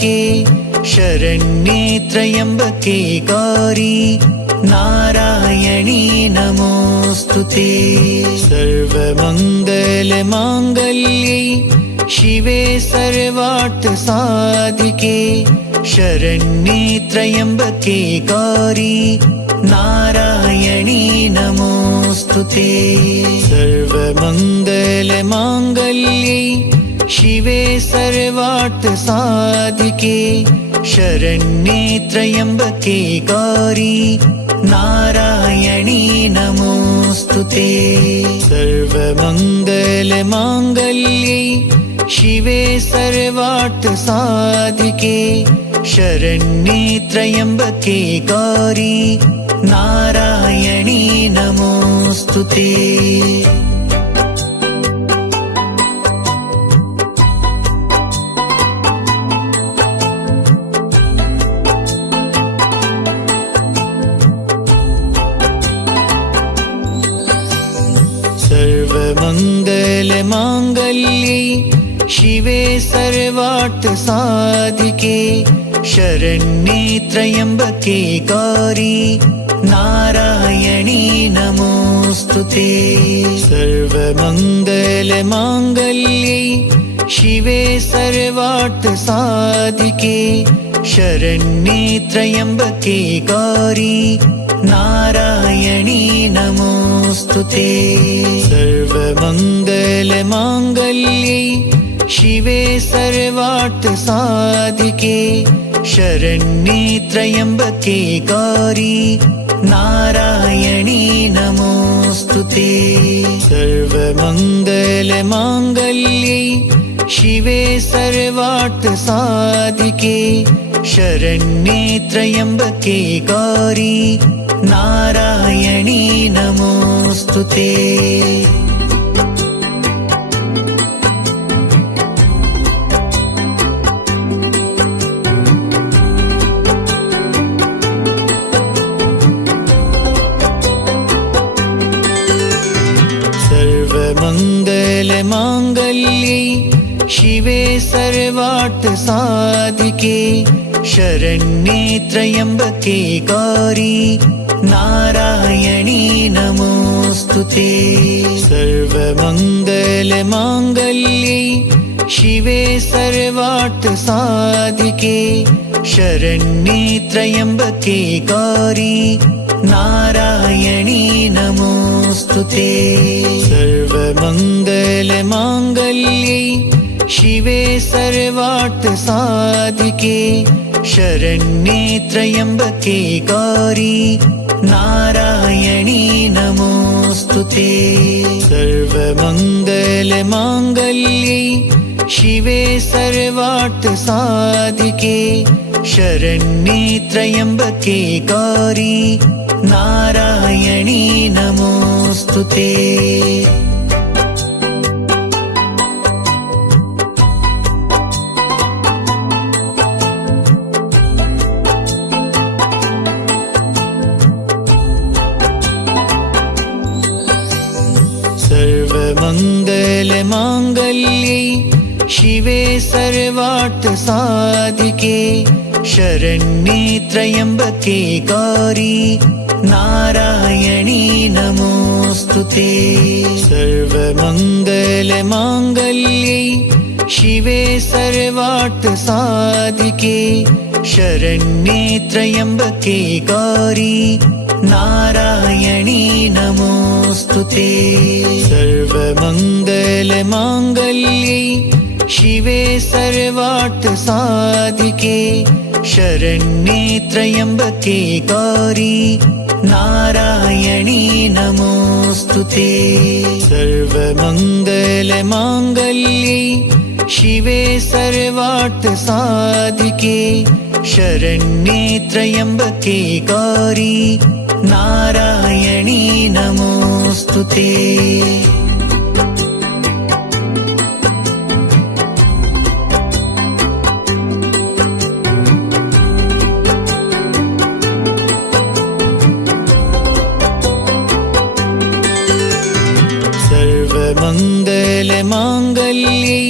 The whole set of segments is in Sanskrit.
साधिके शरण्ये त्र्यम्बके गौरी नारायणी नमोऽस्तुते। सर्वमङ्गलमाङ्गल्ये शिवे सर्वार्थसाधिके शरण्ये त्र्यम्बके गौरी नारायणी नमोऽस्तुते। सर्वमङ्गलमाङ्गल्ये शिवे सर्वार्थसाधिके शरण्ये त्र्यम्बके गौरी नारायणी नमोऽस्तुते। सर्वमङ्गलमाङ्गल्ये शिवे सर्वार्थसाधिके शरण्ये त्र्यम्बके गौरी नारायणी नमोऽस्तुते। सर्वमङ्गलमाङ्गल्ये शिवे सर्वार्थसाधिके शरण्ये त्र्यम्बके गौरी नारायणी नमोऽस्तुते। सर्वमङ्गलमाङ्गल्ये शिवे सर्वार्थसाधिके शरण्ये त्र्यम्बके गौरी नारायणी नमोऽस्तुते। सर्वमङ्गलमाङ्गल्ये शिवे सर्वार्थसाधिके शरण्ये त्र्यम्बके गौरी नारायणी नमोऽस्तुते। सर्वमङ्गलमाङ्गल्ये शिवे सर्वार्थसाधिके शरण्ये त्र्यम्बके गौरी नारायणी नमोऽस्तुते। सर्वमङ्गलमाङ्गल्ये शिवे सर्वार्थसाधिके शरण्ये त्र्यम्बके गौरी नारायणी नमोऽस्तुते। सर्वमङ्गलमाङ्गल्ये शिवे सर्वार्थसाधिके शरण्ये त्र्यम्बके गौरी नारायणी नमोऽस्तुते। सर्वमङ्गलमाङ्गल्ये शिवे सर्वार्थसाधिके शरण्ये त्र्यम्बके गौरी नारायणी नमोऽस्तुते। सर्वमङ्गलमाङ्गल्ये शिवे सर्वार्थसाधिके शरण्ये त्र्यम्बके गौरी नारायणी नमोऽस्तुते। सर्वमङ्गलमाङ्गल्ये शिवे सर्वार्थसाधिके शरण्ये त्र्यम्बके गौरी नारायणी नमोऽस्तुते। सर्वमङ्गलमाङ्गल्ये शिवे सर्वार्थसाधिके शरण्ये त्र्यम्बके गौरी नारायणी नमोऽस्तुते। सर्वमङ्गलमाङ्गल्ये शिवे सर्वार्थसाधिके शरण्ये त्र्यम्बके गौरी नारायणी नमोऽस्तुते। सर्वमङ्गलमाङ्गल्ये शिवे सर्वार्थसाधिके शरण्ये त्र्यम्बके गौरी नारायणी नमोऽस्तुते। सर्वमङ्गलमाङ्गल्ये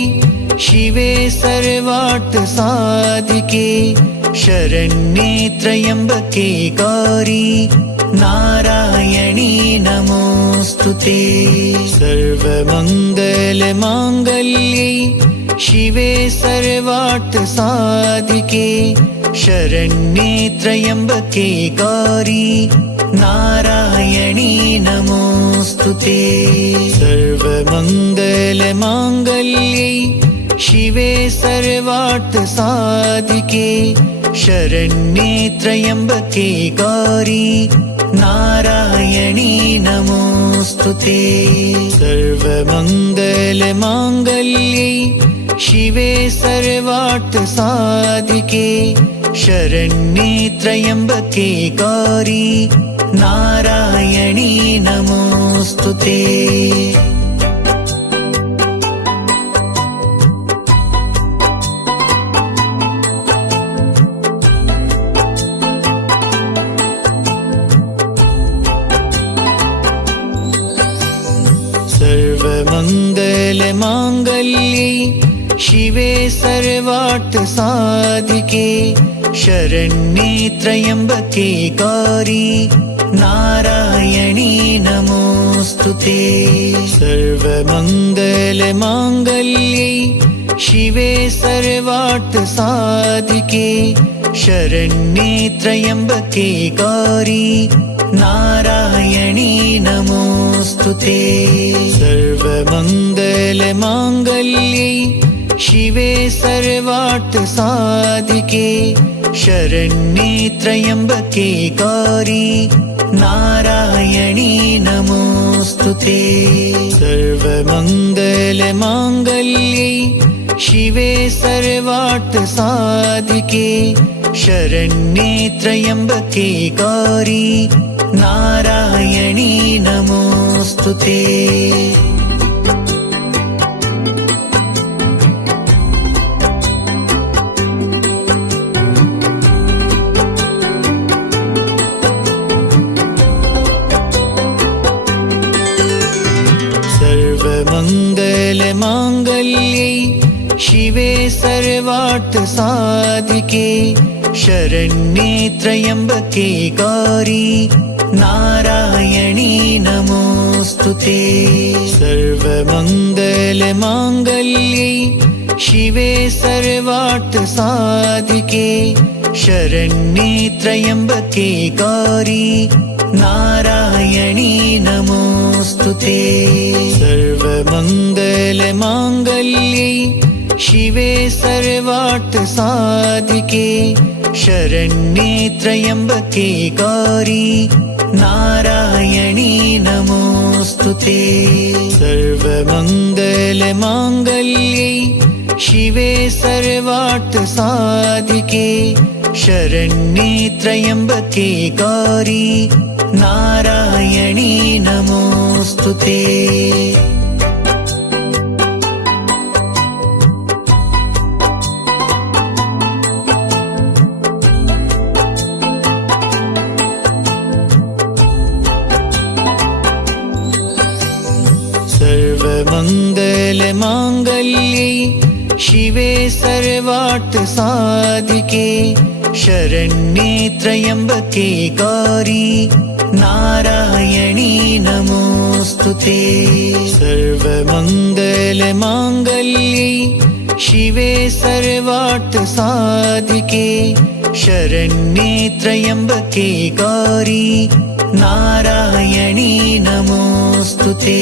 शिवे सर्वार्थसाधिके सर्वार्थसाधिके शरण्ये त्र्यम्बके गौरी नारायणी नमोऽस्तुते। सर्वमङ्गलमाङ्गल्ये शिवे सर्वार्थसाधिके शरण्ये त्र्यम्बके गौरी नारायणी नमोऽस्तुते। सर्वमङ्गलमाङ्गल्ये शिवे सर्वार्थसाधिके शरण्ये त्र्यम्बके गौरी नारायणी नमोऽस्तुते। सर्वमङ्गलमाङ्गल्ये शिवे सर्वार्थसाधिके शरण्ये त्र्यम्बके गौरी नारायणी नमोऽस्तुते। सर्वमङ्गलमाङ्गल्ये शिवे सर्वार्थसाधिके शरण्ये त्र्यम्बके गौरी नारायणी नमोऽस्तुते। सर्वमङ्गलमाङ्गल्ये शिवे सर्वार्थसाधिके शरण्ये त्र्यम्बके गौरी नारायणी नमोऽस्तुते। सर्वमङ्गलमाङ्गल्ये शिवे सर्वार्थसाधिके शरण्ये त्र्यम्बके गौरी नारायणी नमोऽस्तुते। सर्वमङ्गलमाङ्गल्ये शिवे सर्वार्थसाधिके शरण्ये त्र्यम्बके गौरी नारायणी नमोऽस्तुते। सर्वमङ्गलमाङ्गल्ये शिवे सर्वार्थसाधिके शरण्ये त्र्यम्बके गौरी नारायणी नमोऽस्तुते। सर्वमङ्गलमाङ्गल्ये शिवे सर्वार्थसाधिके शरण्ये त्र्यम्बके गौरी नारायणी नमोऽस्तुते। सर्वमङ्गलमाङ्गल्ये शिवे सर्वार्थसाधिके शरण्ये त्र्यम्बके गौरी नारायणी नमोऽस्तुते। सर्वमङ्गलमाङ्गल्ये शिवे सर्वार्थसाधिके शरण्ये त्र्यम्बके गौरी नारायणी नमोऽस्तुते। सर्वमङ्गलमाङ्गल्ये शिवे सर्वार्थसाधिके शरण्ये त्र्यम्बके गौरी नारायणी नमोऽस्तुते। सर्वमङ्गलमाङ्गल्ये शिवे सर्वार्थसाधिके शरण्ये त्र्यम्बके गौरी नारायणी नमोऽस्तुते।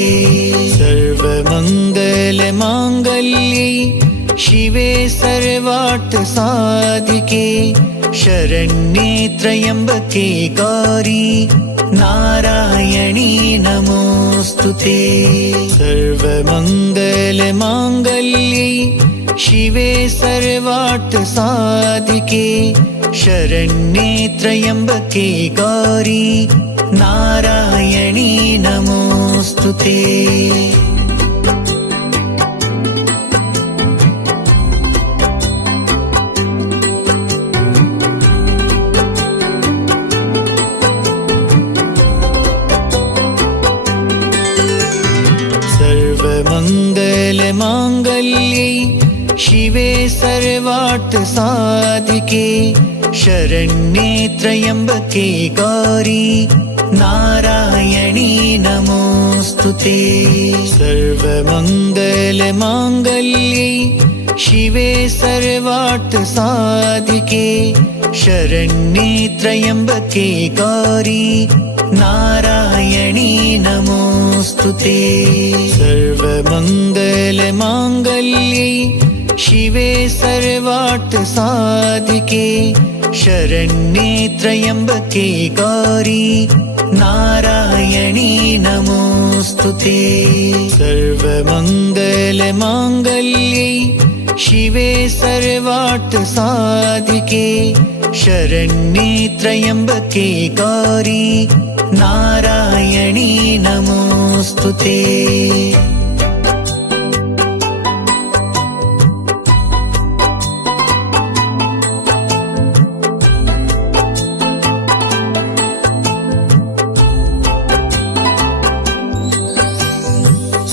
सर्वमङ्गलमाङ्गल्ये शिवे सर्वार्थसाधिके शरण्ये त्र्यम्बके गौरी नारायणी नमोऽस्तुते। सर्वमङ्गलमाङ्गल्ये शिवे सर्वार्थसाधिके शरण्ये त्र्यम्बके गौरी नारायणी नमोऽस्तुते। सर्वमङ्गलमाङ्गल्ये शिवे शिवे सर्वार्थ साधिके शरण्ये त्र्यम्बके गौरी नारायणी नमोस्तुते। सर्वमङ्गलमाङ्गल्ये शिवे सर्वार्थ साधिके शरण्ये त्र्यम्बके गौरी नारायणी नमोस्तुते। सर्वमङ्गलमाङ्गल्ये शिवे सर्वार्थ साधिके शरण्ये त्र्यम्बके गौरी नारायणी नमोस्तुते। सर्वमङ्गलमाङ्गल्ये शिवे सर्वार्थ साधिके शरण्ये त्र्यम्बके गौरी नारायणी नमोस्तुते।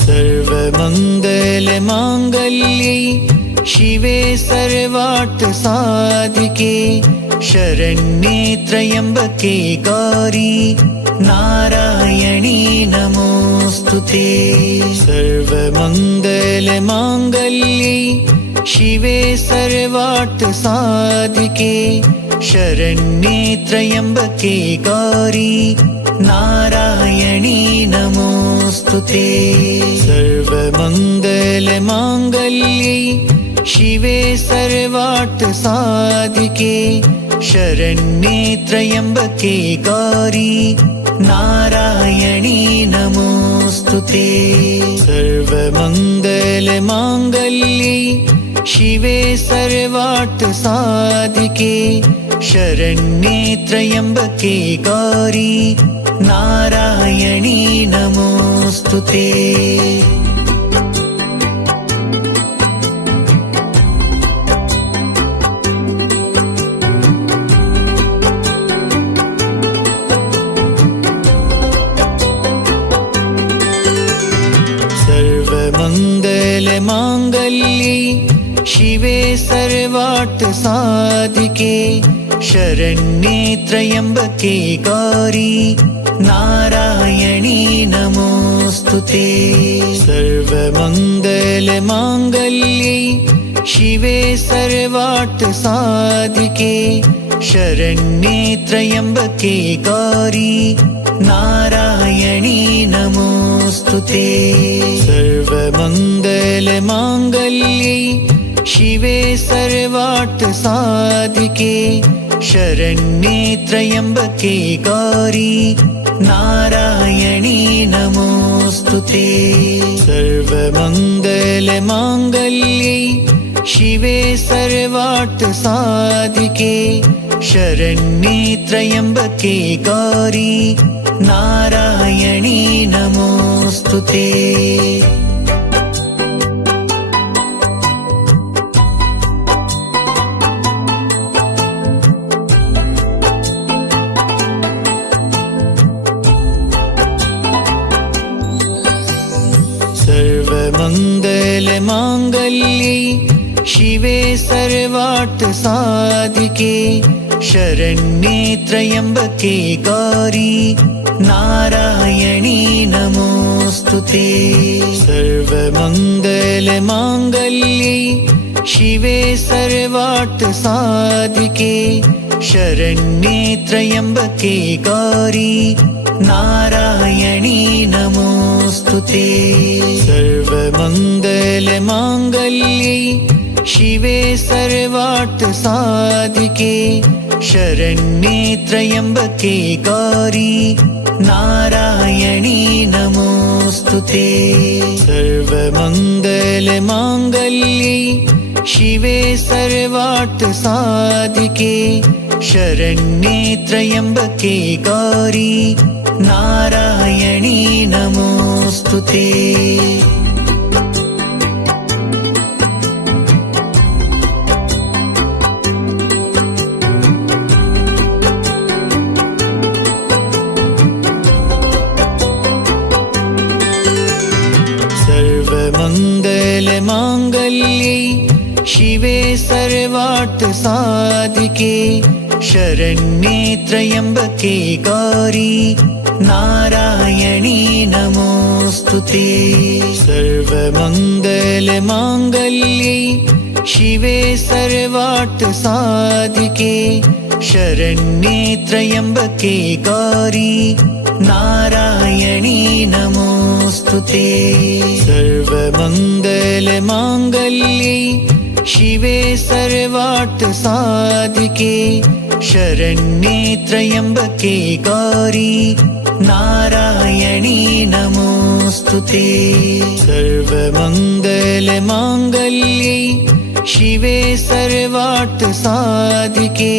सर्वमङ्गलमाङ्गल्ये शिवे सर्वार्थ साधिके शरण्ये त्र्यम्बके गौरी नारायणी नमोस्तुते। सर्वमङ्गलमाङ्गल्ये शिवे सर्वार्थ साधिके शरण्ये त्र्यम्बके गौरी नारायणी नमोस्तुते। सर्वमङ्गलमाङ्गल्ये शिवे सर्वार्थ साधिके शरण्ये त्र्यम्बके गौरी नारायणी नमोस्तुते। सर्वमङ्गलमाङ्गल्ये शिवे सर्वार्थ साधिके शरण्ये त्र्यम्बके गौरी नारायणी नमोस्तुते। सर्वमङ्गलमाङ्गल्ये शिवे सर्वार्थ साधिके शरण्ये त्र्यम्बके गौरी नारायणी नमोस्तुते। सर्वमङ्गलमाङ्गल्ये शिवे सर्वार्थ साधिके शरण्ये त्र्यम्बके गौरी नारायणी नमोस्तुते। सर्वमङ्गलमाङ्गल्ये शिवे सर्वार्थ साधिके शरण्ये त्र्यम्बके गौरी नारायणी नमोस्तुते। सर्वमङ्गलमाङ्गल्ये शिवे सर्वार्थ साधिके शरण्ये त्र्यम्बके गौरी नारायणी नमोस्तुते। सर्वमङ्गलमाङ्गल्ये शिवे सर्वार्थ साधिके शरण्ये त्र्यम्बके गौरी नारायणी नमोस्तुते। सर्वमङ्गलमाङ्गल्ये शिवे सर्वार्थ साधिके शरण्ये त्र्यम्बके गौरी नारायणी नमोस्तुते। सर्वमङ्गलमाङ्गल्ये शिवे सर्वार्थ साधिके शरण्ये त्र्यम्बके गौरी नारायणी नमोस्तुते। सर्वमङ्गलमाङ्गल्ये शिवे सर्वार्थ साधिके शरण्ये त्र्यम्बके गौरी नारायणी नमोस्तुते। सर्वमङ्गलमाङ्गल्ये सर्वार्थ साधिके शरण्ये त्र्यम्बके गौरी नारायणी नमोस्तुते। सर्वमङ्गलमाङ्गल्ये शिवे सर्वार्थ साधिके शरण्ये त्र्यम्बके गौरी नारायणी नमोस्तुते। सर्वमङ्गलमाङ्गल्ये शिवे सर्वार्थ साधिके शरण्ये त्र्यम्बके गौरी नारायणी नमोस्तुते। सर्वमङ्गलमाङ्गल्ये शिवे सर्वार्थ साधिके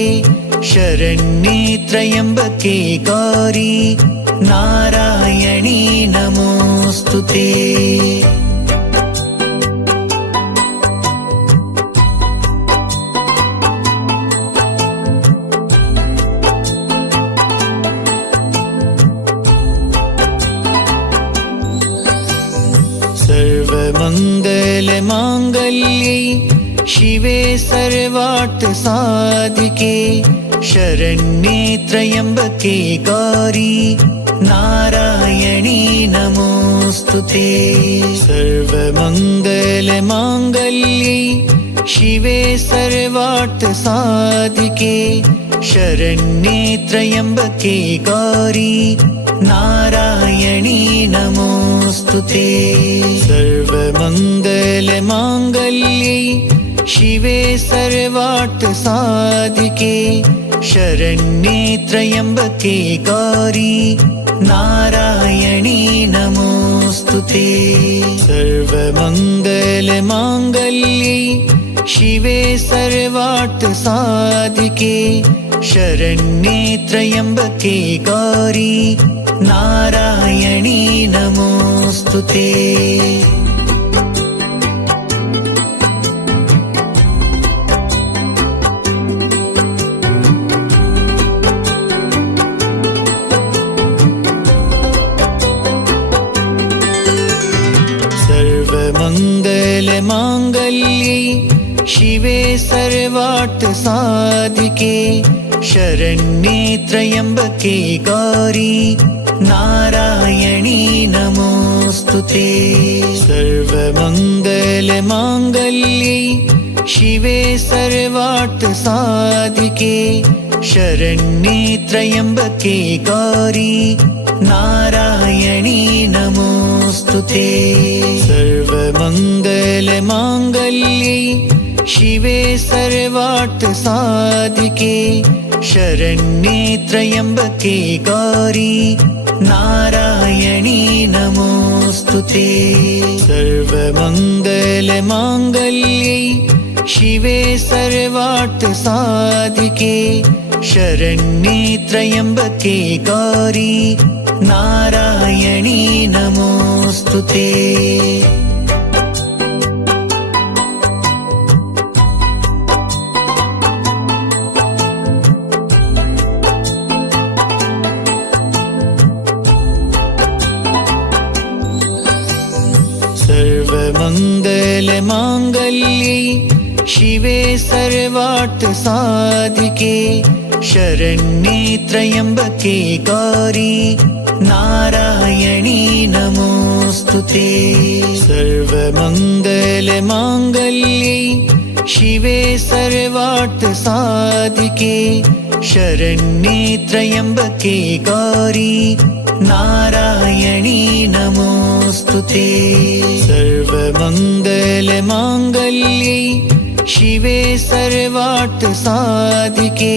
शरण्ये त्र्यम्बके गौरी नारायणी नमोस्तुते। सर्वमङ्गलमाङ्गल्ये शिवे सर्वार्थ साधिके शरण्ये त्र्यम्बके गौरी नारायणी नमोस्तुते। सर्वमङ्गलमाङ्गल्ये शिवे सर्वार्थ साधिके शरण्ये त्र्यम्बके गौरी नारायणी नमोस्तुते। सर्वमङ्गलमाङ्गल्ये शिवे सर्वार्थ साधिके शरण्ये त्र्यम्बके गौरी नारायणी नमोस्तुते। सर्वमङ्गलमाङ्गल्ये शिवे सर्वार्थ साधिके शरण्ये त्र्यम्बके गौरी नारायणी नमोस्तुते। सर्वमङ्गलमाङ्गल्ये शिवे सर्वार्थ साधिके शरण्ये त्र्यम्बके गौरी नारायणी नमोस्तुते। सर्वमङ्गलमाङ्गल्ये शिवे सर्वार्थ साधिके शरण्ये त्र्यम्बके गौरी नारायणी नमोस्तुते। सर्वमङ्गलमाङ्गल्ये शिवे सर्वार्थ साधिके शरण्ये त्र्यम्बके गौरी नारायणी नमोस्तुते। सर्वमङ्गलमाङ्गल्ये शिवे सर्वार्थ साधिके शरण्ये त्र्यम्बके गौरी नारायणी नमोस्तुते। सर्वमङ्गलमाङ्गल्ये शिवे सर्वार्थ साधिके शरण्ये त्र्यम्बके गौरी नारायणी नमोस्तुते। सर्वमङ्गलमाङ्गल्ये शिवे सर्वार्थ साधिके शरण्ये त्र्यम्बके गौरी नारायणी नमोस्तुते। सर्वमङ्गलमाङ्गल्ये शिवे सर्वार्थ साधिके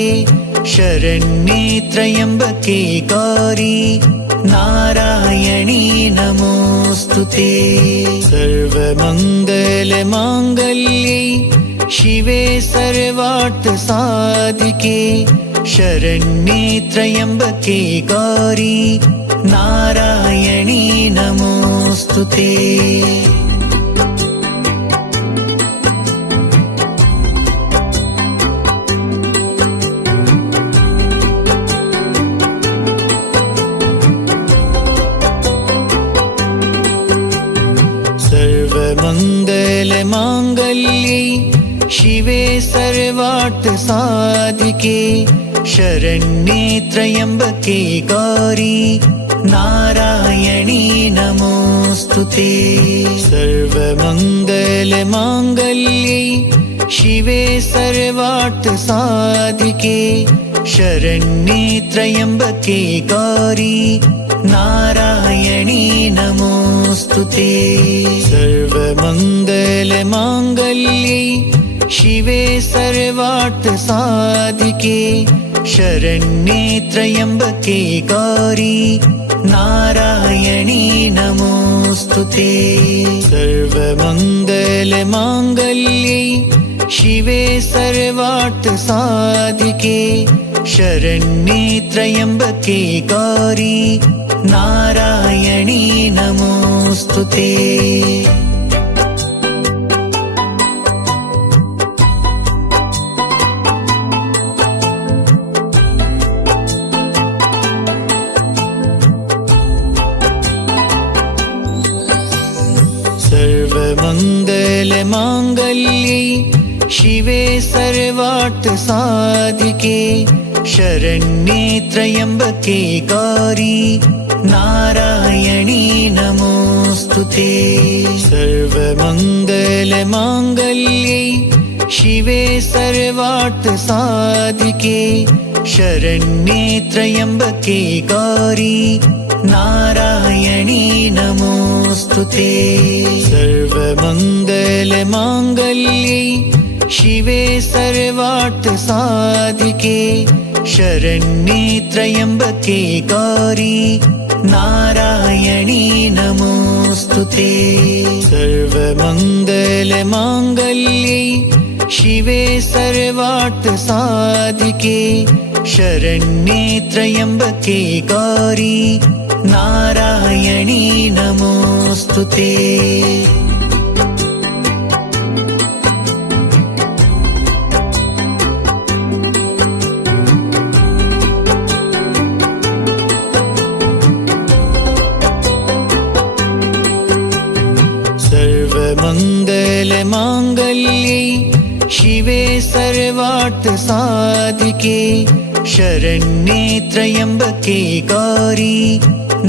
शरण्ये त्र्यम्बके गौरी नारायणी नमोस्तुते। सर्वमङ्गलमाङ्गल्ये शिवे सर्वार्थ साधिके शरण्ये त्र्यम्बके गौरी नारायणी नमोस्तुते। सर्वमङ्गलमाङ्गल्ये शिवे सर्वार्थ सर्वार्थ साधिके शरण्ये त्र्यम्बके गौरी नारायणी नमोस्तुते। सर्वमङ्गलमाङ्गल्ये शिवे सर्वार्थ साधिके शरण्ये त्र्यम्बके गौरी नारायणी नमोस्तुते। सर्वमङ्गलमाङ्गल्ये शिवे सर्वार्थ साधिके शरण्ये त्र्यम्बके गौरी नारायणी नमोस्तुते। सर्वमङ्गलमाङ्गल्ये शिवे सर्वार्थ साधिके शरण्ये त्र्यम्बके गौरी नारायणी नमोस्तुते। सर्वमङ्गलमाङ्गल्ये शिवे सर्वार्थ साधिके शरण्ये त्र्यम्बके गौरी नारायणी नमोस्तुते। सर्वमङ्गलमाङ्गल्ये शिवे सर्वार्थ साधिके शरण्ये त्र्यम्बके गौरी नारायणी नमोस्तुते। सर्वमङ्गलमाङ्गल्ये शिवे सर्वार्थ साधिके शरण्ये त्र्यम्बके गौरी नारायणी नमोस्तुते। सर्वमङ्गलमाङ्गल्ये शिवे सर्वार्थ साधिके शरण्ये त्र्यम्बके गौरी नारायणी नमोस्तुते। सर्वमङ्गलमाङ्गल्ये शिवे सर्वार्थ साधिके शरण्ये त्र्यम्बके गौरी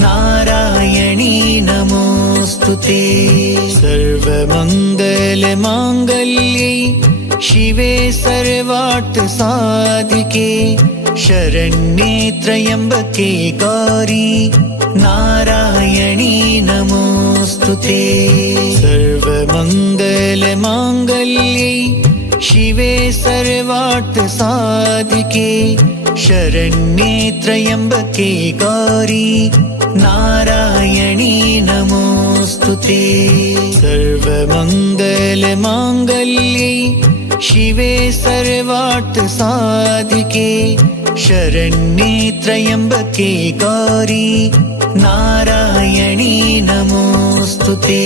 नारायणी नमोस्तुते। सर्वमङ्गलमाङ्गल्ये शिवे सर्वार्थ साधिके शरण्ये त्र्यम्बके गौरी नारायणी नमोस्तुते। सर्वमङ्गलमाङ्गल्ये शिवे सर्वार्थ साधिके शरण्ये त्र्यम्बके गौरी नारायणी नमोस्तुते। सर्वमङ्गलमाङ्गल्ये शिवे सर्वार्थ साधिके शरण्ये त्र्यम्बके गौरी नारायणी नमोस्तुते।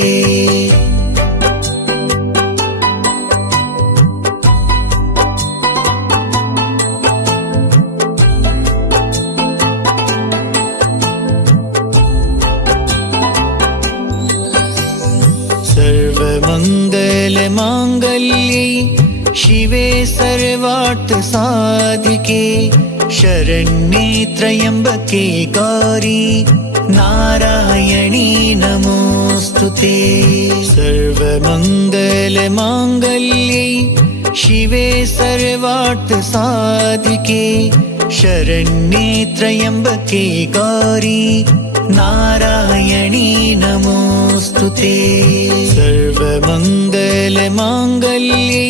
सर्वमङ्गलमाङ्गल्ये शिवे सर्वार्थ साधिके शरण्ये त्र्यम्बके गौरी नारायणी नमोस्तुते। सर्वमङ्गलमाङ्गल्ये शिवे सर्वार्थ साधिके शरण्ये त्र्यम्बके गौरी नारायणी नमोस्तुते। सर्वमङ्गलमाङ्गल्ये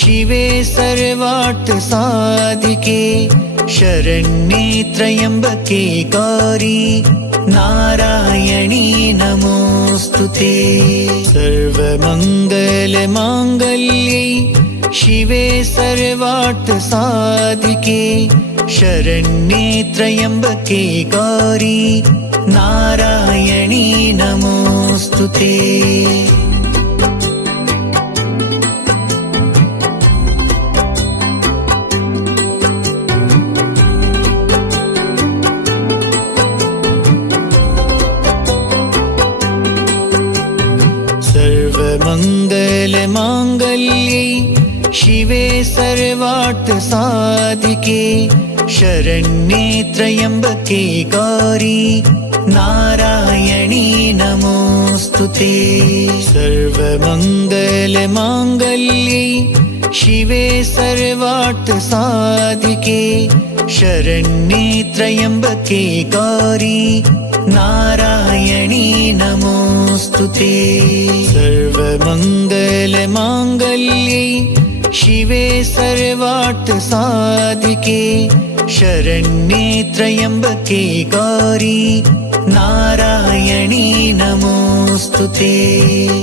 शिवे सर्वार्थ साधिके शरण्ये त्र्यम्बके गौरी नारायणी नमोस्तुते। सर्वमङ्गलमाङ्गल्ये शिवे सर्वार्थ साधिके शरण्ये त्र्यम्बके गौरी नारायणी नमोस्तुते। सर्वमङ्गलमाङ्गल्ये शिवे सर्वार्थ सर्वार्थ साधिके शरण्ये त्र्यम्बके गौरी नारायणी नमोस्तुते। सर्वमङ्गलमाङ्गल्ये शिवे सर्वार्थ साधिके शरण्ये त्र्यम्बके गौरी नारायणी नमोस्तुते। सर्वमङ्गलमाङ्गल्ये शिवे सर्वार्थ साधिके शरण्ये त्र्यम्बके गौरी नारायणी नमोस्तुते।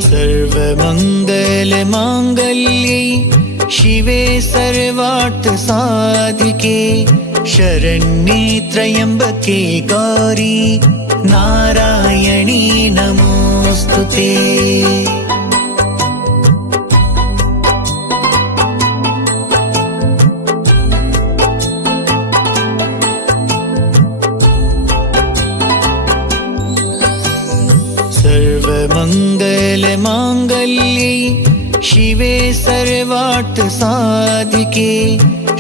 सर्वमङ्गलमाङ्गल्ये शिवे सर्वार्थ साधिके शरण्ये त्र्यम्बके गौरी नारायणी नमोस्तुते। सर्वमङ्गलमाङ्गल्ये शिवे सर्वार्थ साधिके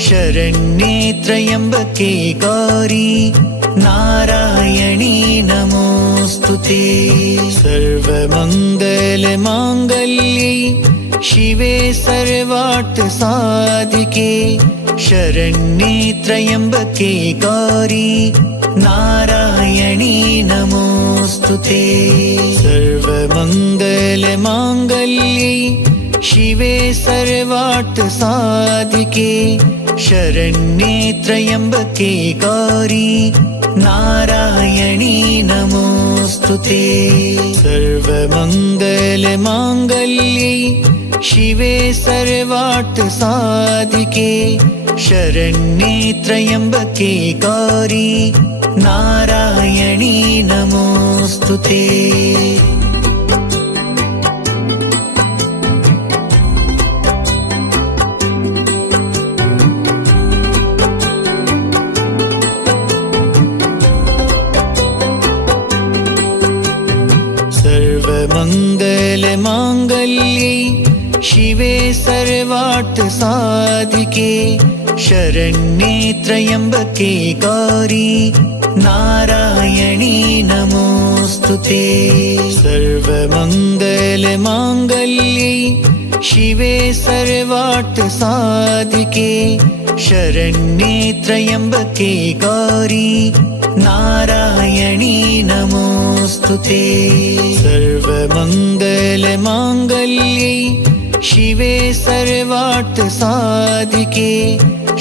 शरण्ये त्र्यम्बके गौरी नारायणी नमोस्तुते। सर्वमङ्गलमाङ्गल्ये शिवे सर्वार्थ साधिके शरण्ये त्र्यम्बके गौरी नारायणी नमोस्तुते। सर्वमङ्गलमाङ्गल्ये शिवे सर्वार्थ साधिके शरण्ये त्र्यम्बके गौरी नारायणी नमोस्तुते। सर्वमङ्गलमाङ्गल्ये शिवे सर्वार्थ साधिके शरण्ये त्र्यम्बके गौरी नारायणी नमोस्तुते। सर्वमङ्गलमाङ्गल्ये शिवे सर्वार्थ साधिके शरण्ये त्र्यम्बके गौरी नारायणी नमोस्तुते। सर्वमङ्गलमाङ्गल्ये शिवे सर्वार्थ साधिके शरण्ये त्र्यम्बके गौरी नारायणी नमोस्तुते। सर्वमङ्गलमाङ्गल्ये शिवे सर्वार्थ साधिके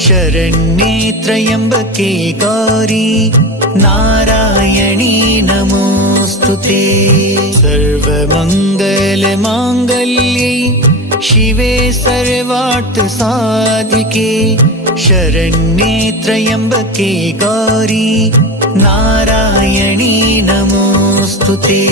शरण्ये त्र्यम्बके गौरी नारायणी नमोस्तुते। सर्वमङ्गलमाङ्गल्ये शिवे सर्वार्थ साधिके शरण्ये त्र्यम्बके गौरी नारायणी नमोस्तुते।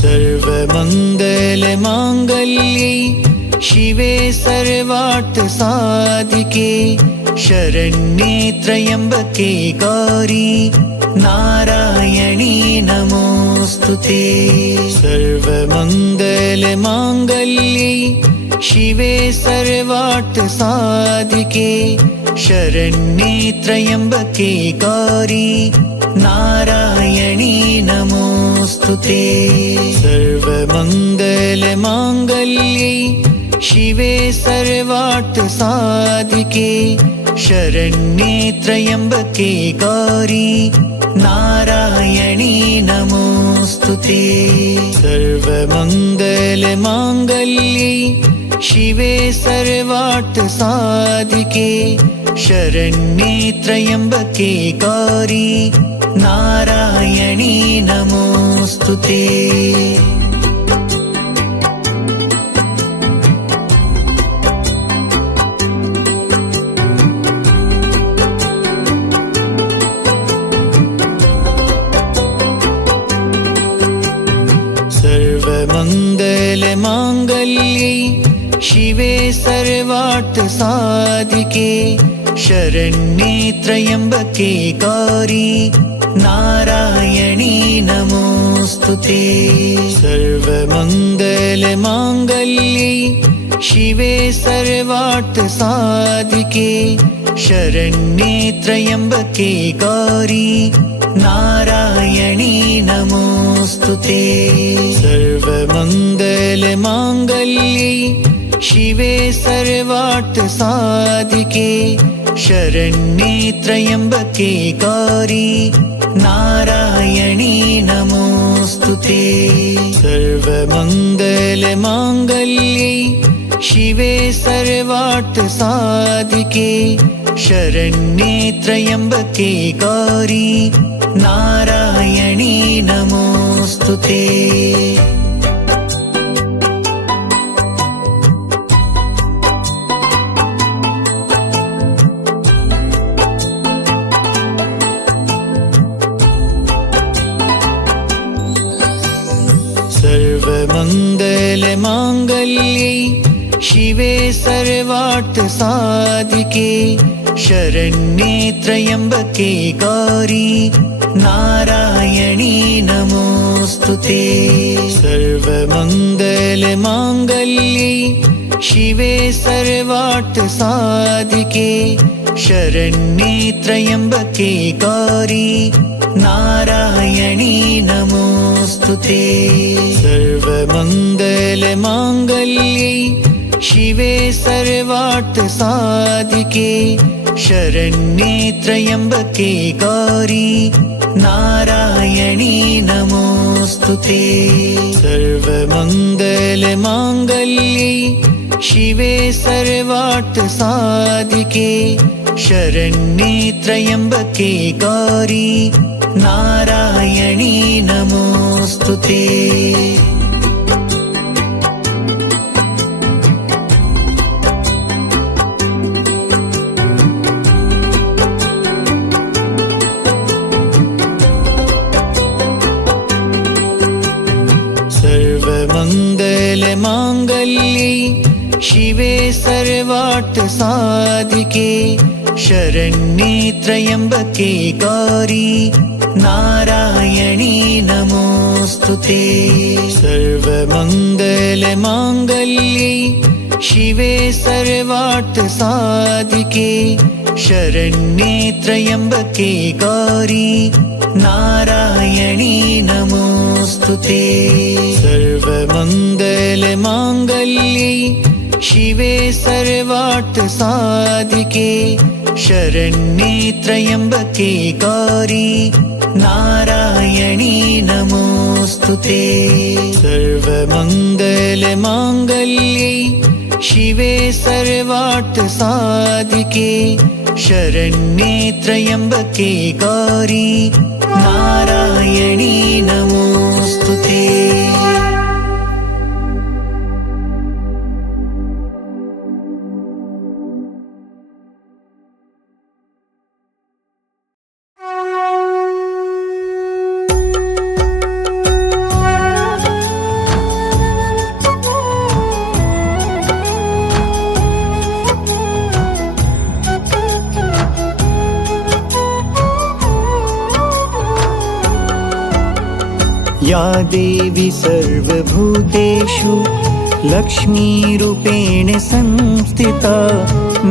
सर्वमङ्गलमाङ्गल्ये शिवे सर्वार्थ साधिके शरण्ये त्र्यम्बके गौरी नारायणी नमोस्तुते। सर्वमङ्गलमाङ्गल्ये शिवे सर्वार्थ साधिके शरण्ये त्र्यम्बके गौरी नारायणी नमोस्तुते। सर्वमङ्गलमाङ्गल्ये शिवे सर्वार्थ साधिके शरण्ये त्र्यम्बके गौरी नारायणी नमोस्तुते। सर्वमङ्गलमाङ्गल्ये शिवे सर्वार्थ साधिके शरण्ये त्र्यम्बके गौरी नारायणी नमोस्तुते। सर्वमङ्गलमाङ्गल्ये शिवे सर्वार्थ साधिके शरण्ये त्र्यम्बके गौरी नारायणी नमोऽस्तुते। सर्वमङ्गलमाङ्गल्ये शिवे सर्वार्थसाधिके शरण्ये त्र्यम्बके गौरी नारायणी नमोऽस्तुते। सर्वमङ्गलमाङ्गल्ये शिवे सर्वार्थसाधिके शरण्ये त्र्यम्बके गौरी नारायणी नमोऽस्तुते। सर्वमङ्गलमाङ्गल्ये शिवे सर्वार्थसाधिके शरण्ये त्र्यम्बके गौरी नारायणी नमोऽस्तुते। सर्वमङ्गलमाङ्गल्ये शिवे सर्वार्थसाधिके शरण्ये त्र्यम्बके गौरी नारायणी नमोऽस्तुते। सर्वमङ्गलमाङ्गल्ये शिवे सर्वार्थसाधिके शरण्ये त्र्यम्बके गौरी नारायणी नमोऽस्तुते। सर्वमङ्गलमाङ्गल्ये शिवे सर्वार्थसाधिके शरण्ये त्र्यम्बके गौरी नारायणी नमोऽस्तुते। सर्वमङ्गलमाङ्गल्ये शिवे सर्वार्थसाधिके शरण्ये त्र्यम्बके गौरी नारायणी नमोऽस्तुते। सर्वमङ्गलमाङ्गल्ये शिवे सर्वार्थसाधिके शरण्ये त्र्यम्बके गौरी नारायणी नमोऽस्तुते। सर्वमङ्गलमाङ्गल्ये शिवे सर्वार्थसाधिके शरण्ये त्र्यम्बके गौरी नारायणी नमोऽस्तुते। सर्वमङ्गलमाङ्गल्ये शिवे सर्वार्थसाधिके शरण्ये त्र्यम्बके गौरी नारायणी नमोऽस्तुते। सर्वमङ्गलमाङ्गल्ये शिवे सर्वार्थसाधिके शरण्ये त्र्यम्बके गौरी नारायणी नमोऽस्तुते। या देवी सर्वभूतेषु लक्ष्मीरूपेण संस्थिता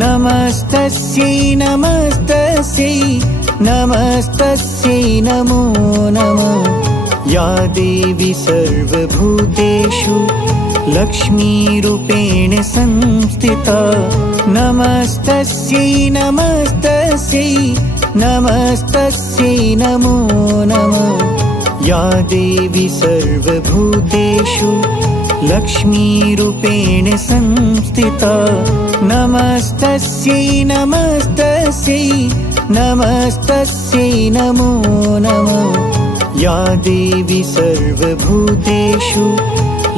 नमस्तस्यै नमस्तस्यै नमस्तस्यै नमो नमः। या देवी सर्वभूतेषु लक्ष्मीरूपेण संस्थिता नमस्तस्यै नमस्तस्यै नमस्तस्यै नमो नमः। या देवी सर्वभूतेषु लक्ष्मीरूपेण संस्थिता नमस्तस्यै नमस्तस्यै नमस्तस्यै नमो नमः। या देवी सर्वभूतेषु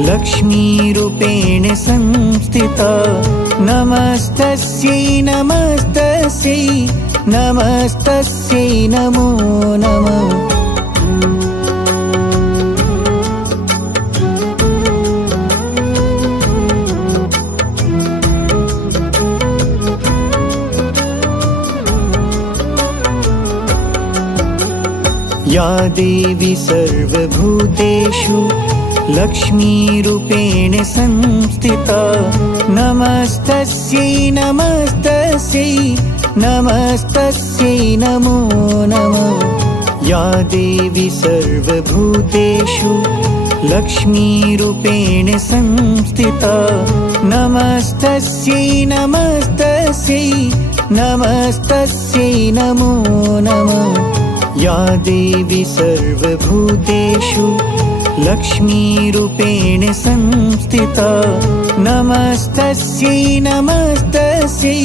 लक्ष्मीरूपेण संस्थिता नमस्तस्यै नमस्तस्यै नमस्तस्यै नमो नमः। या देवी सर्वभूतेषु लक्ष्मीरूपेण संस्थिता नमस्तस्यै नमस्तस्यै नमस्तस्यै नमो नमः या देवी सर्वभूतेषु लक्ष्मीरूपेण संस्थिता नमस्तस्यै नमस्तस्यै नमस्तस्यै नमो नमः या देवी सर्वभूतेषु लक्ष्मीरूपेण संस्थिता नमस्तस्यै नमस्तस्यै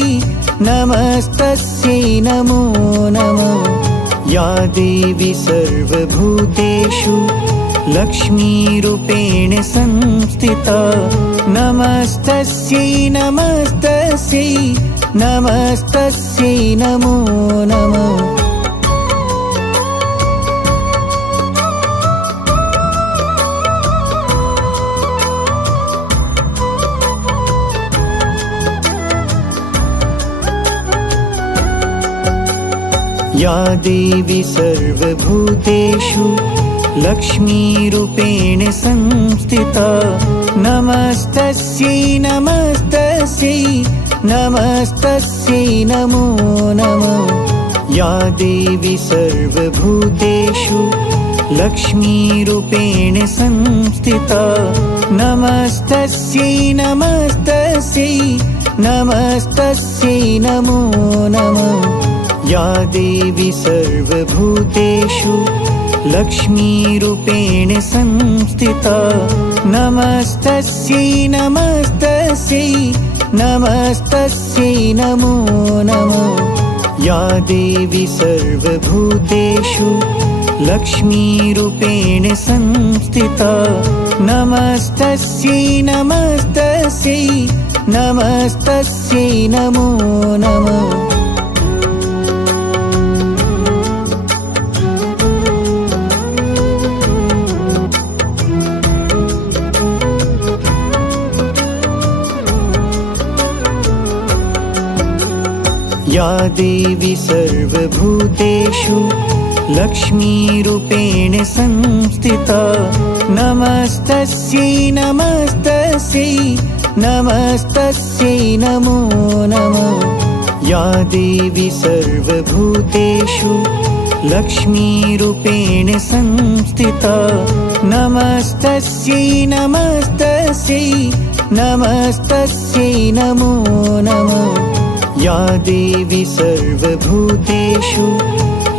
नमस्तस्यै नमो नमः या देवी सर्वभूतेषु लक्ष्मीरूपेण संस्थिता नमस्तस्यै नमस्तस्यै नमस्तस्यै नमो नमः या देवी सर्वभूतेषु लक्ष्मीरूपेण संस्थिता नमस्तस्यै नमस्तस्यै नमस्तस्यै नमो नमः या देवी सर्वभूतेषु लक्ष्मीरूपेण संस्थिता नमस्तस्यै नमस्तस्यै नमस्तस्यै नमो नमः या देवी सर्वभूतेषु लक्ष्मीरूपेण संस्थिता नमस्तस्यै नमस्तस्यै नमस्तस्यै नमो नमः या देवी सर्वभूतेषु लक्ष्मीरूपेण संस्थिता नमस्तस्यै नमस्तस्यै नमस्तस्यै नमो नमः या देवी सर्वभूतेषु लक्ष्मीरूपेण संस्थिता नमस्तस्यै नमस्तस्यै नमस्तस्यै नमो नमः या देवी सर्वभूतेषु लक्ष्मीरूपेण संस्थिता नमस्तस्यै नमस्तस्यै नमस्तस्यै नमो नमः या देवी सर्वभूतेषु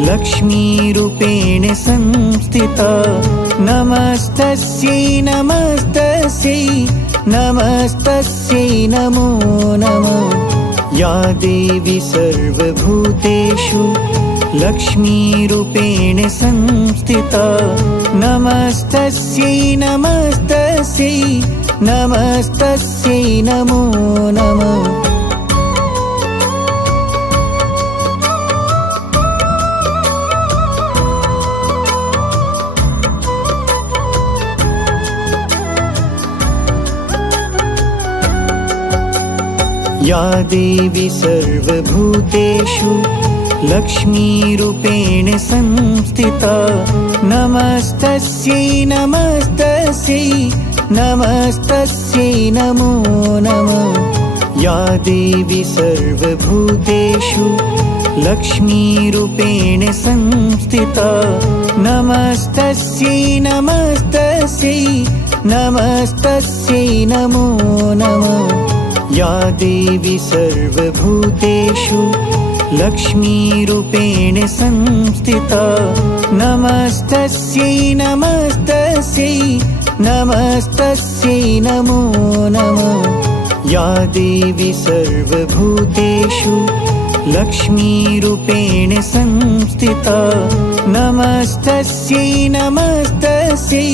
लक्ष्मीरूपेण संस्थिता नमस्तस्यै नमस्तस्यै नमस्तस्यै नमो नमः या देवी सर्वभूतेषु लक्ष्मीरूपेण संस्थिता नमस्तस्यै नमस्तस्यै नमस्तस्यै नमो नमः या देवी सर्वभूतेषु लक्ष्मीरूपेण संस्थिता नमस्तस्यै नमस्तस्यै नमस्तस्यै नमो नमः या देवी सर्वभूतेषु लक्ष्मीरूपेण संस्थिता नमस्तस्यै नमस्तस्यै नमस्तस्यै नमो नमः या देवी सर्वभूतेषु लक्ष्मीरूपेण संस्थिता नमस्तस्यै नमस्तस्यै नमस्तस्यै नमो नमः या देवी सर्वभूतेषु लक्ष्मीरूपेण संस्थिता नमस्तस्यै नमस्तस्यै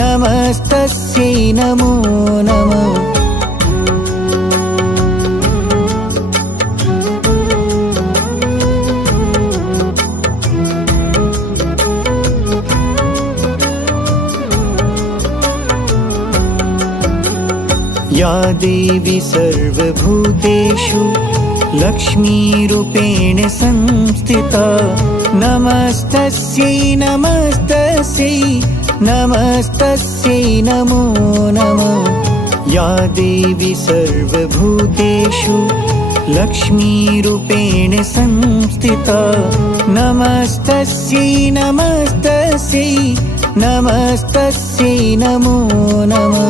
नमस्तस्यै नमो नमः या देवी सर्वभूतेषु लक्ष्मीरूपेण संस्थिता नमस्तस्यै नमस्तस्यै नमस्तस्यै नमो नमः। या देवी सर्वभूतेषु लक्ष्मीरूपेण संस्थिता नमस्तस्यै नमस्तस्यै नमस्तस्यै नमो नमः।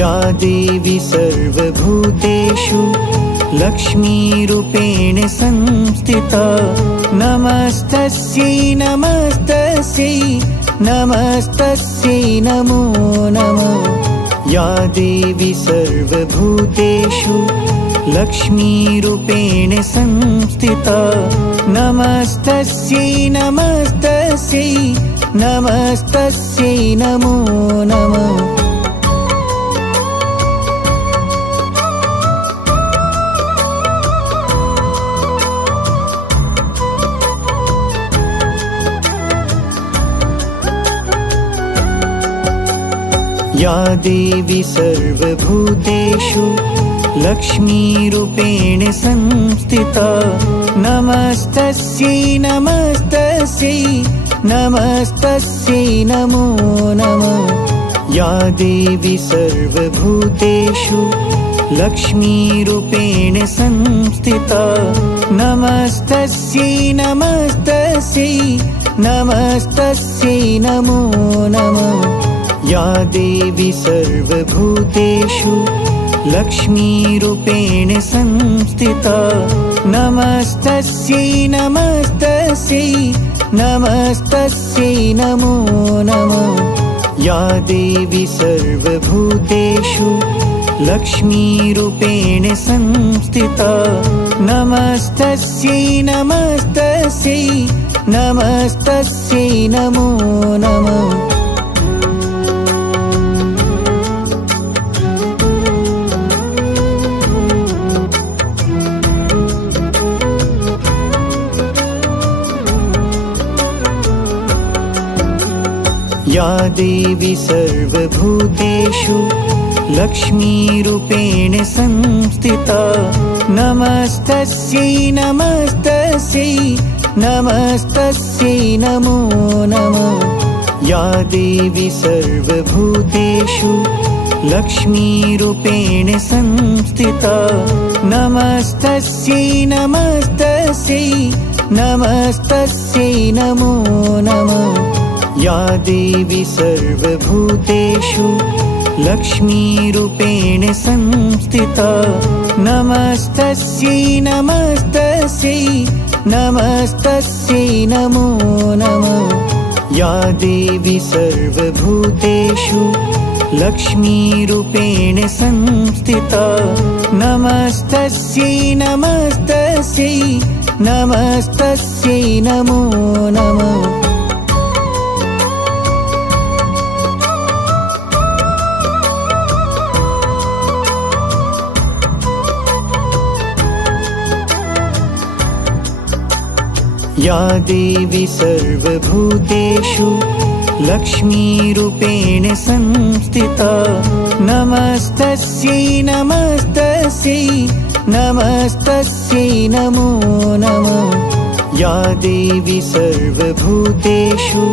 या देवी सर्वभूतेषु लक्ष्मीरूपेण संस्थिता नमस्तस्यै नमस्तस्यै नमस्तस्यै नमो नमः। या देवी सर्वभूतेषु लक्ष्मीरूपेण संस्थिता नमस्तस्यै नमस्तस्यै नमस्तस्यै नमो नमः। या देवी सर्वभूतेषु लक्ष्मीरूपेण संस्थिता नमस्तस्यै नमस्तस्यै नमस्तस्यै नमो नमः। या देवी सर्वभूतेषु लक्ष्मीरूपेण संस्थिता नमस्तस्यै नमस्तस्यै नमस्तस्यै नमो नमः। या देवी सर्वभूतेषु लक्ष्मीरूपेण संस्थिता नमस्तस्यै नमस्तस्यै नमस्तस्यै नमो नमः। या देवी सर्वभूतेषु लक्ष्मीरूपेण संस्थिता नमस्तस्यै नमस्तस्यै नमस्तस्यै नमो नमः। या देवी सर्वभूतेषु लक्ष्मीरूपेण संस्थिता नमस्तस्यै नमस्तस्यै नमस्तस्यै नमो नमः। या देवी सर्वभूतेषु लक्ष्मीरूपेण संस्थिता नमस्तस्यै नमस्तस्यै नमस्तस्यै नमो नमः। या देवी सर्वभूतेषु लक्ष्मीरूपेण संस्थिता नमस्तस्यै नमस्तस्यै नमस्तस्यै नमो नमः। या देवी सर्वभूतेषु लक्ष्मीरूपेण संस्थिता नमस्तस्यै नमस्तस्यै नमस्तस्यै नमो नमः। या देवी सर्वभूतेषु लक्ष्मीरूपेण संस्थिता नमस्तस्यै नमस्तस्यै नमस्तस्यै नमो नमः। या देवी सर्वभूतेषु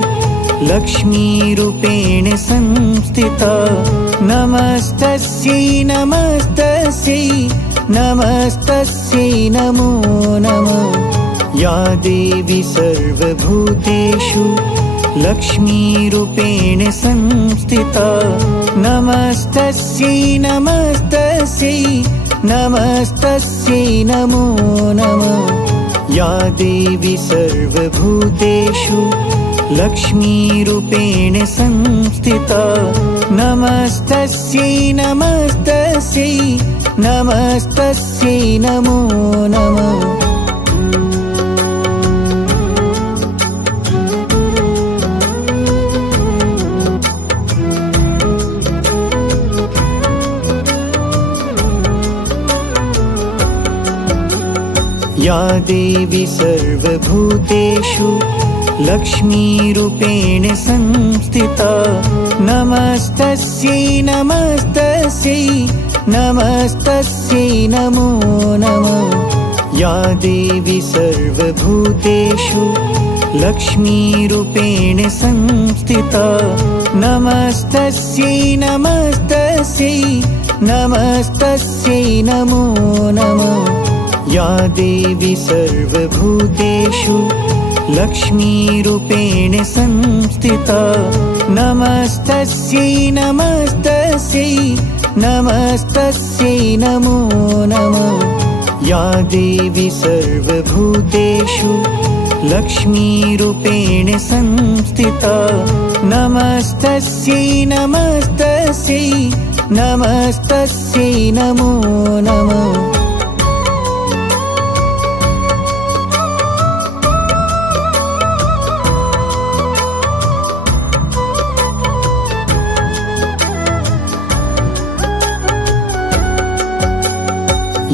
लक्ष्मीरूपेण संस्थिता नमस्तस्यै नमस्तस्यै नमस्तस्यै नमो नमः। या देवी सर्वभूतेषु लक्ष्मीरूपेण संस्थिता नमस्तस्यै नमस्तस्यै नमस्तस्यै नमो नमः। या देवी सर्वभूतेषु लक्ष्मीरूपेण संस्थिता नमस्तस्यै नमस्तस्यै नमस्तस्यै नमो नमः। या देवी सर्वभूतेषु लक्ष्मीरूपेण संस्थिता नमस्तस्यै नमस्तस्यै नमस्तस्यै नमो नमः। या देवी सर्वभूतेषु लक्ष्मीरूपेण संस्थिता नमस्तस्यै नमस्तस्यै नमस्तस्यै नमो नमः या देवी सर्वभूतेषु लक्ष्मीरूपेण संस्थिता नमस्तस्यै नमस्तस्यै नमस्तस्यै नमो नमः या देवी सर्वभूतेषु लक्ष्मीरूपेण संस्थिता नमस्तस्यै नमस्तस्यै नमस्तस्यै नमो नमः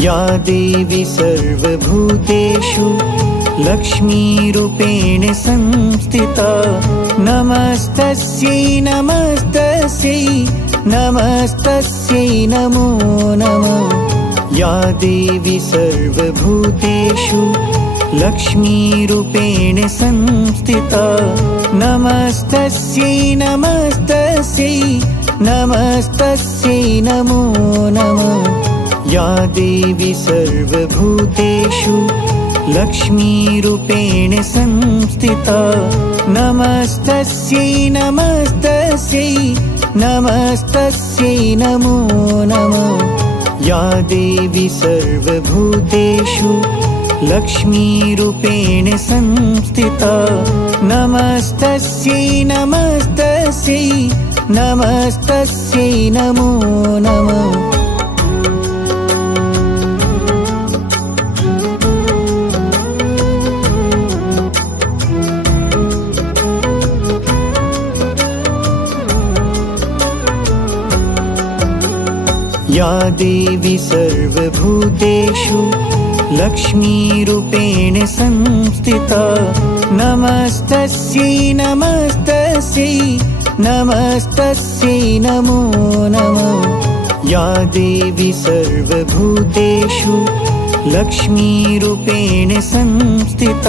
या देवी सर्वभूतेषु लक्ष्मीरूपेण संस्थिता नमस्तस्यै नमस्तस्यै नमस्तस्यै नमो नमः या देवी सर्वभूतेषु लक्ष्मीरूपेण संस्थिता नमस्तस्यै नमस्तस्यै नमस्तस्यै नमो नमः या देवी सर्वभूतेषु लक्ष्मीरूपेण संस्थिता नमस्तस्यै नमस्तस्यै नमस्तस्यै नमो नमः या देवी सर्वभूतेषु लक्ष्मीरूपेण संस्थिता नमस्तस्यै नमस्तस्यै नमस्तस्यै नमो नमः या देवी सर्वभूतेषु लक्ष्मीरूपेण संस्थिता नमस्तस्यै नमस्तस्यै नमस्तस्यै नमो नमः या देवी सर्वभूतेषु लक्ष्मीरूपेण संस्थिता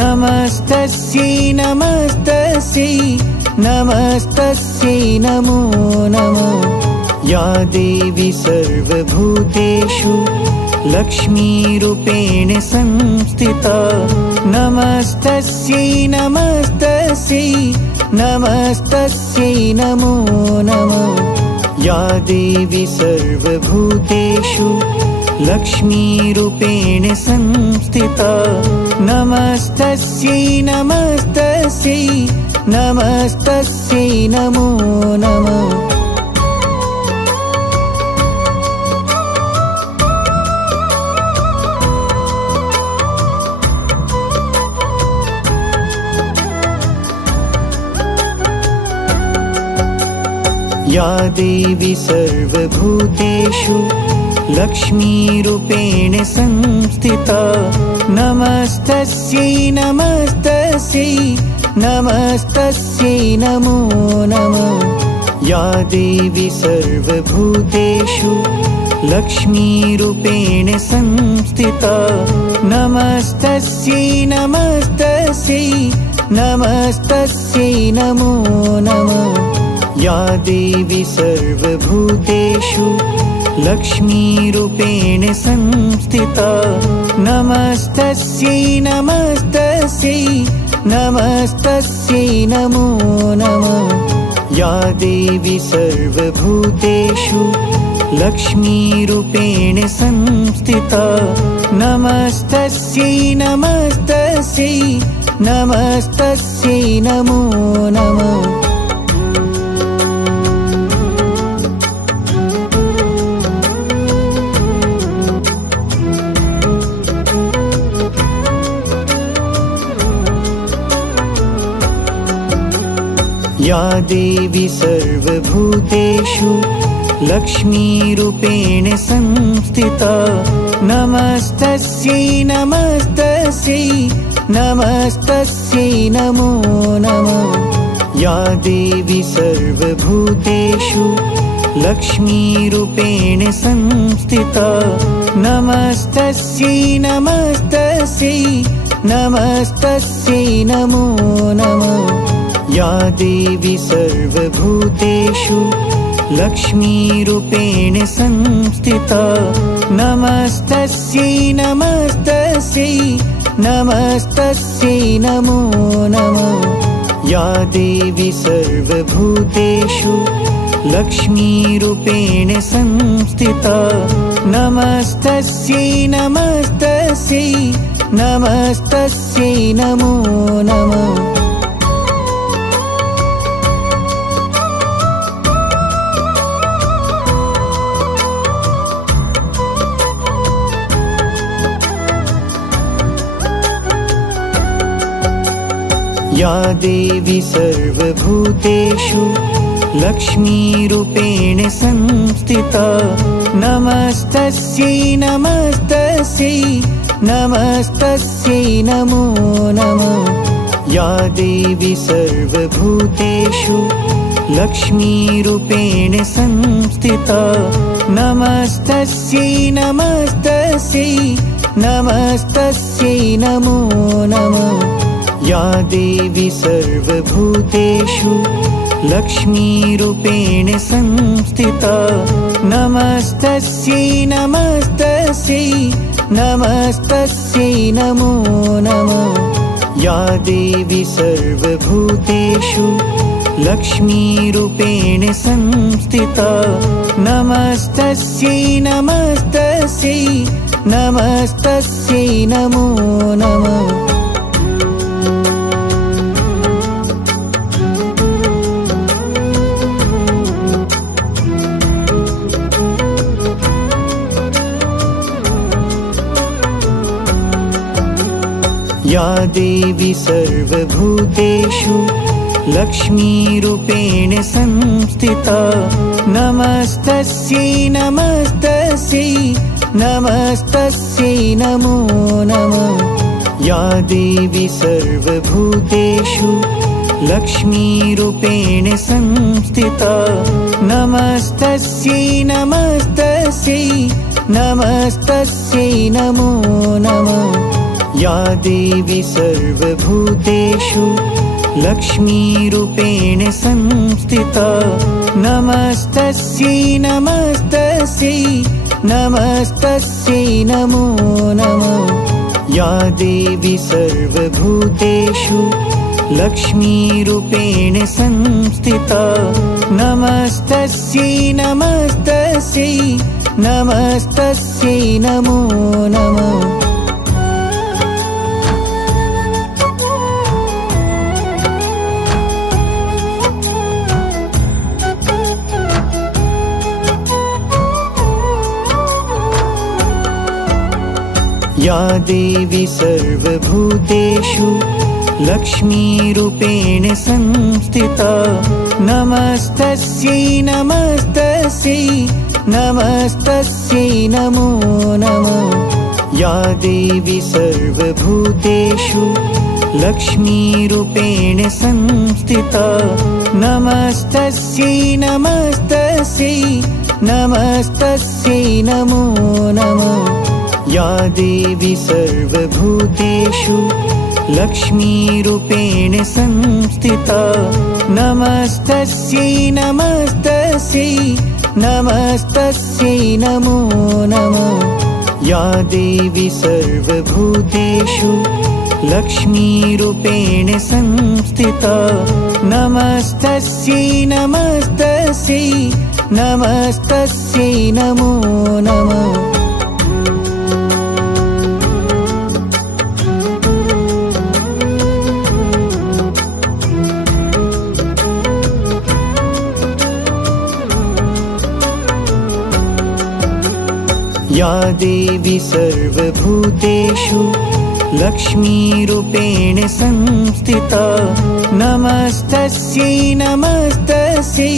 नमस्तस्यै नमस्तस्यै नमस्तस्यै नमो नमः या देवी सर्वभूतेषु लक्ष्मीरूपेण संस्थिता नमस्तस्यै नमस्तस्यै नमस्तस्यै नमो नमः या देवी सर्वभूतेषु लक्ष्मीरूपेण संस्थिता नमस्तस्यै नमस्तस्यै नमस्तस्यै नमो नमः या देवी सर्वभूतेषु लक्ष्मीरूपेण संस्थिता नमस्तस्यै नमस्तस्यै नमस्तस्यै नमो नमः या देवी सर्वभूतेषु लक्ष्मीरूपेण संस्थिता नमस्तस्यै नमस्तस्यै नमस्तस्यै नमो नमः या देवी सर्वभूतेषु लक्ष्मीरूपेण संस्थिता नमस्तस्यै नमस्तस्यै नमस्तस्यै नमो नमः या देवी सर्वभूतेषु लक्ष्मीरूपेण संस्थिता नमस्तस्यै नमस्तस्यै नमस्तस्यै नमो नमः या देवी सर्वभूतेषु लक्ष्मीरूपेण संस्थिता नमस्तस्यै नमस्तस्यै नमस्तस्यै नमो नमः या देवी सर्वभूतेषु लक्ष्मीरूपेण संस्थिता नमस्तस्यै नमस्तस्यै नमस्तस्यै नमो नमः। या देवी सर्वभूतेषु लक्ष्मीरूपेण संस्थिता नमस्तस्यै नमस्तस्यै नमस्तस्यै नमो नमः। या देवी सर्वभूतेषु लक्ष्मीरूपेण संस्थिता नमस्तस्यै नमस्तस्यै नमस्तस्यै नमो नमः। या देवी सर्वभूतेषु लक्ष्मीरूपेण संस्थिता नमस्तस्यै नमस्तस्यै नमस्तस्यै नमो नमः। या देवी सर्वभूतेषु लक्ष्मीरूपेण संस्थिता नमस्तस्यै नमस्तस्यै नमस्तस्यै नमो नमः। या देवी सर्वभूतेषु लक्ष्मीरूपेण संस्थिता नमस्तस्यै नमस्तस्यै नमस्तस्यै नमो नमः। या देवी सर्वभूतेषु लक्ष्मीरूपेण संस्थिता नमस्तस्यै नमस्तस्यै नमस्तस्यै नमो नमः। या देवी सर्वभूतेषु लक्ष्मीरूपेण संस्थिता नमस्तस्यै नमस्तस्यै नमस्तस्यै नमो नमः। या देवी सर्वभूतेषु लक्ष्मीरूपेण संस्थिता नमस्तस्यै नमस्तस्यै नमस्तस्यै नमो नमः। या देवी सर्वभूतेषु लक्ष्मीरूपेण संस्थिता नमस्तस्यै नमस्तस्यै नमस्तस्यै नमो नमः। या देवी सर्वभूतेषु लक्ष्मीरूपेण संस्थिता नमस्तस्यै नमस्तस्यै नमस्तस्यै नमो नमः। या देवी सर्वभूतेषु लक्ष्मीरूपेण संस्थिता नमस्तस्यै नमस्तस्यै नमस्तस्यै नमो नमः। या देवी सर्वभूतेषु लक्ष्मीरूपेण संस्थिता नमस्तस्यै नमस्तस्यै नमस्तस्यै नमो नमः। या देवी सर्वभूतेषु लक्ष्मीरूपेण संस्थिता नमस्तस्यै नमस्तस्यै नमस्तस्यै नमो नमः। या देवी सर्वभूतेषु लक्ष्मीरूपेण संस्थिता नमस्तस्यै नमस्तस्यै नमस्तस्यै नमो नमः। या देवी सर्वभूतेषु लक्ष्मीरूपेण संस्थिता नमस्तस्यै नमस्तस्यै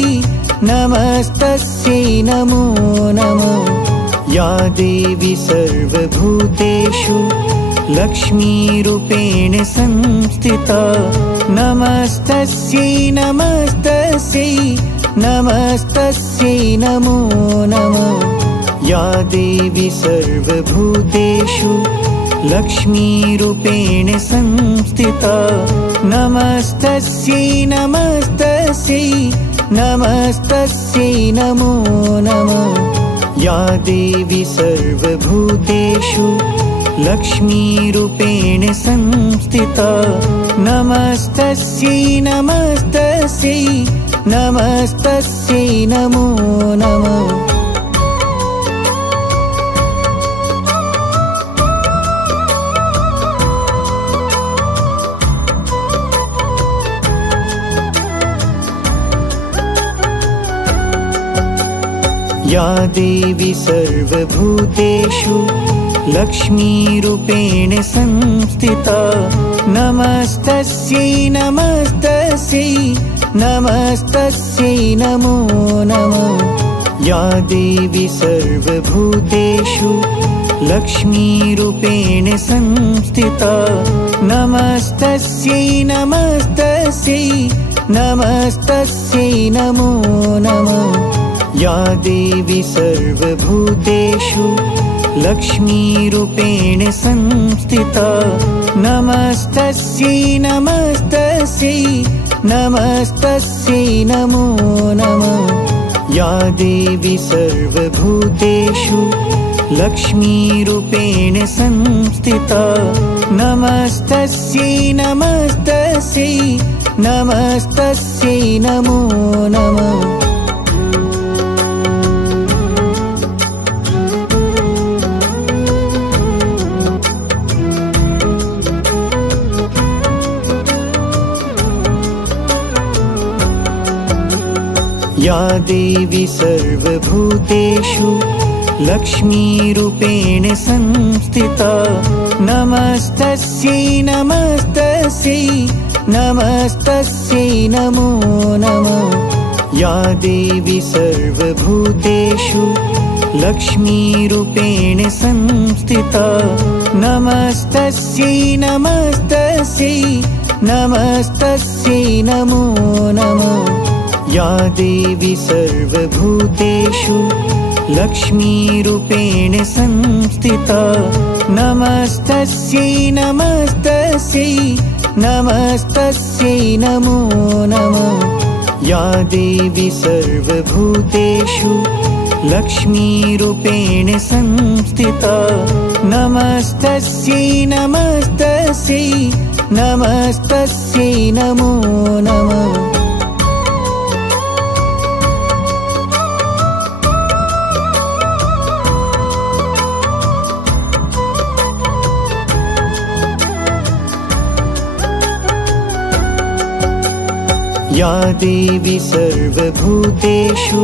नमस्तस्यै नमो नमः। या देवी सर्वभूतेषु लक्ष्मीरूपेण संस्थिता नमस्तस्यै नमस्तस्यै नमस्तस्यै नमो नमः। या देवी सर्वभूतेषु लक्ष्मीरूपेण संस्थिता नमस्तस्यै नमस्तस्यै नमस्तस्यै नमो नमः या देवी सर्वभूतेषु लक्ष्मीरूपेण संस्थिता नमस्तस्यै नमस्तस्यै नमस्तस्यै नमो नमः या देवी सर्वभूतेषु लक्ष्मीरूपेण संस्थिता नमस्तस्यै नमस्तस्यै नमस्तस्यै नमो नमः या देवी सर्वभूतेषु लक्ष्मीरूपेण संस्थिता नमस्तस्यै नमस्तस्यै नमस्तस्यै नमो नमः या देवी सर्वभूतेषु लक्ष्मीरूपेण संस्थिता नमस्तस्यै नमस्तस्यै नमस्तस्यै नमो नमः या देवी सर्वभूतेषु लक्ष्मीरूपेण संस्थिता नमस्तस्यै नमस्तस्यै नमस्तस्यै नमो नमः या देवी सर्वभूतेषु लक्ष्मीरूपेण संस्थिता नमस्तस्यै नमस्तस्यै नमस्तस्यै नमो नमः या देवी सर्वभूतेषु लक्ष्मीरूपेण संस्थिता नमस्तस्यै नमस्तस्यै नमस्तस्यै नमो नमः या देवी सर्वभूतेषु लक्ष्मीरूपेण संस्थिता नमस्तस्यै नमस्तस्यै नमस्तस्यै नमो नमः या देवी सर्वभूतेषु लक्ष्मीरूपेण संस्थिता नमस्तस्यै नमस्तस्यै नमस्तस्यै नमो नमः या देवी सर्वभूतेषु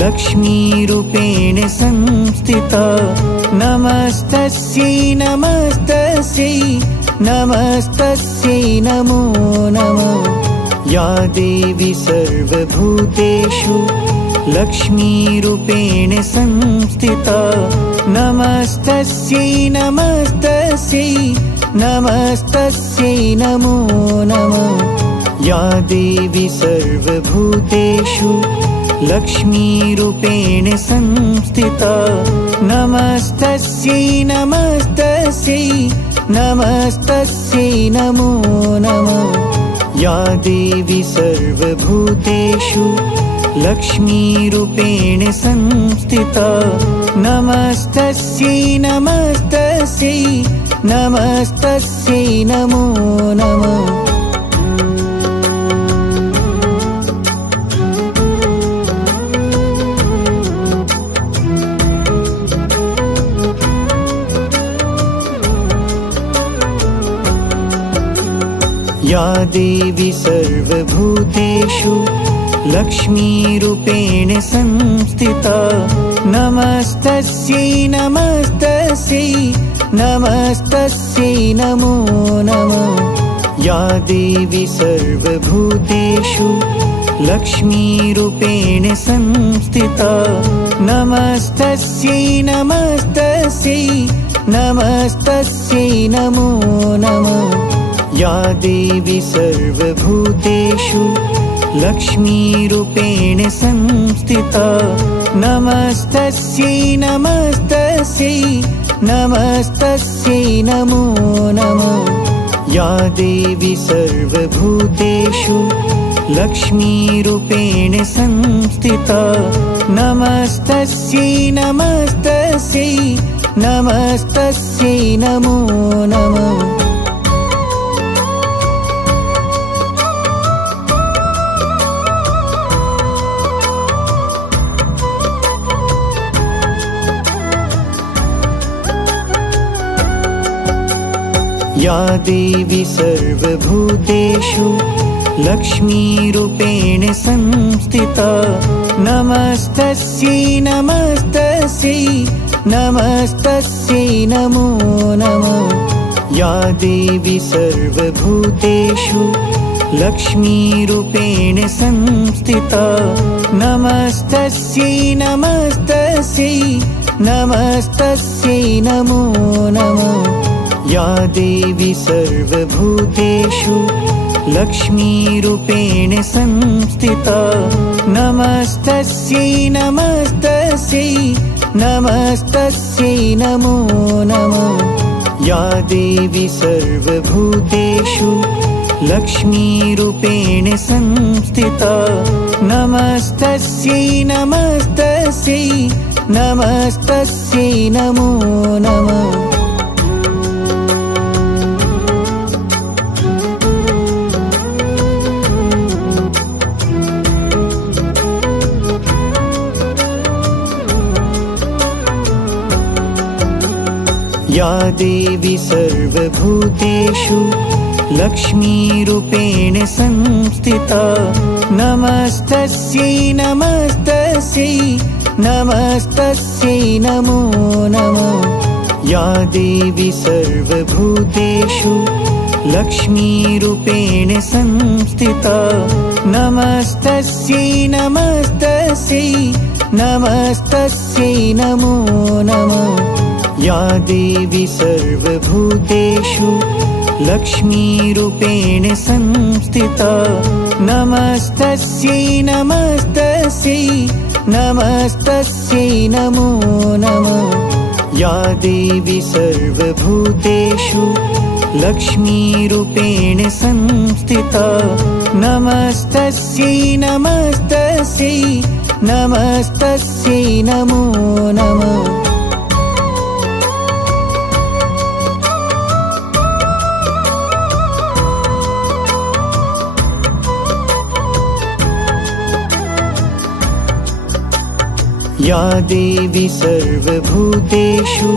लक्ष्मीरूपेण संस्थिता नमस्तस्यै नमस्तस्यै नमस्तस्यै नमो नमः या देवी सर्वभूतेषु लक्ष्मीरूपेण संस्थिता नमस्तस्यै नमस्तस्यै नमस्तस्यै नमो नमः या देवी सर्वभूतेषु लक्ष्मीरूपेण संस्थिता नमस्तस्यै नमस्तस्यै नमस्तस्यै नमो नमः या देवी सर्वभूतेषु लक्ष्मीरूपेण संस्थिता नमस्तस्यै नमस्तस्यै नमस्तस्यै नमो नमः या देवी सर्वभूतेषु लक्ष्मीरूपेण संस्थिता नमस्तस्यै नमस्तस्यै नमस्तस्यै नमो नमः या देवी सर्वभूतेषु लक्ष्मीरूपेण संस्थिता नमस्तस्यै नमस्तस्यै नमस्तस्यै नमो नमः या देवी सर्वभूतेषु लक्ष्मीरूपेण संस्थिता नमस्तस्यै नमस्तस्यै नमस्तस्यै नमो नमः। या देवी सर्वभूतेषु लक्ष्मीरूपेण संस्थिता नमस्तस्यै नमस्तस्यै नमस्तस्यै नमो नमः। या देवी सर्वभूतेषु लक्ष्मीरूपेण संस्थिता नमस्तस्यै नमस्तस्यै नमस्तस्यै नमो नमः। या देवी सर्वभूतेषु लक्ष्मीरूपेण संस्थिता नमस्तस्यै नमस्तस्यै नमस्तस्यै नमो नमः। या देवी सर्वभूतेषु लक्ष्मीरूपेण संस्थिता नमस्तस्यै नमस्तस्यै नमस्तस्यै नमो नमः। या देवी सर्वभूतेषु लक्ष्मीरूपेण संस्थिता नमस्तस्यै नमस्तस्यै नमस्तस्यै नमो नमः। या देवी सर्वभूतेषु लक्ष्मीरूपेण संस्थिता नमस्तस्यै नमस्तस्यै नमस्तस्यै नमो नमः। या देवी सर्वभूतेषु लक्ष्मीरूपेण संस्थिता नमस्तस्यै नमस्तस्यै नमस्तस्यै नमो नमः। या देवी सर्वभूतेषु लक्ष्मीरूपेण संस्थिता नमस्तस्यै नमस्तस्यै नमस्तस्यै नमो नमः। या देवी सर्वभूतेषु लक्ष्मीरूपेण संस्थिता नमस्तस्यै नमस्तस्यै नमस्तस्यै नमो नमः। या देवी सर्वभूतेषु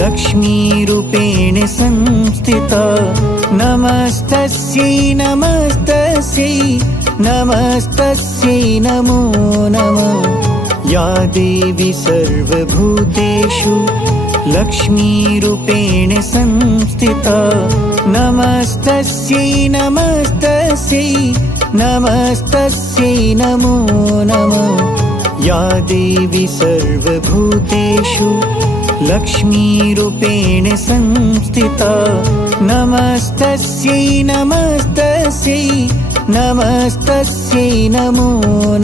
लक्ष्मीरूपेण संस्थिता नमस्तस्यै नमस्तस्यै नमस्तस्यै नमो नमः। या देवी सर्वभूतेषु लक्ष्मीरूपेण संस्थिता नमस्तस्यै नमस्तस्यै नमस्तस्यै नमो नमः। या देवी सर्वभूतेषु लक्ष्मीरूपेण संस्थिता नमस्तस्यै नमस्तस्यै नमस्तस्यै नमो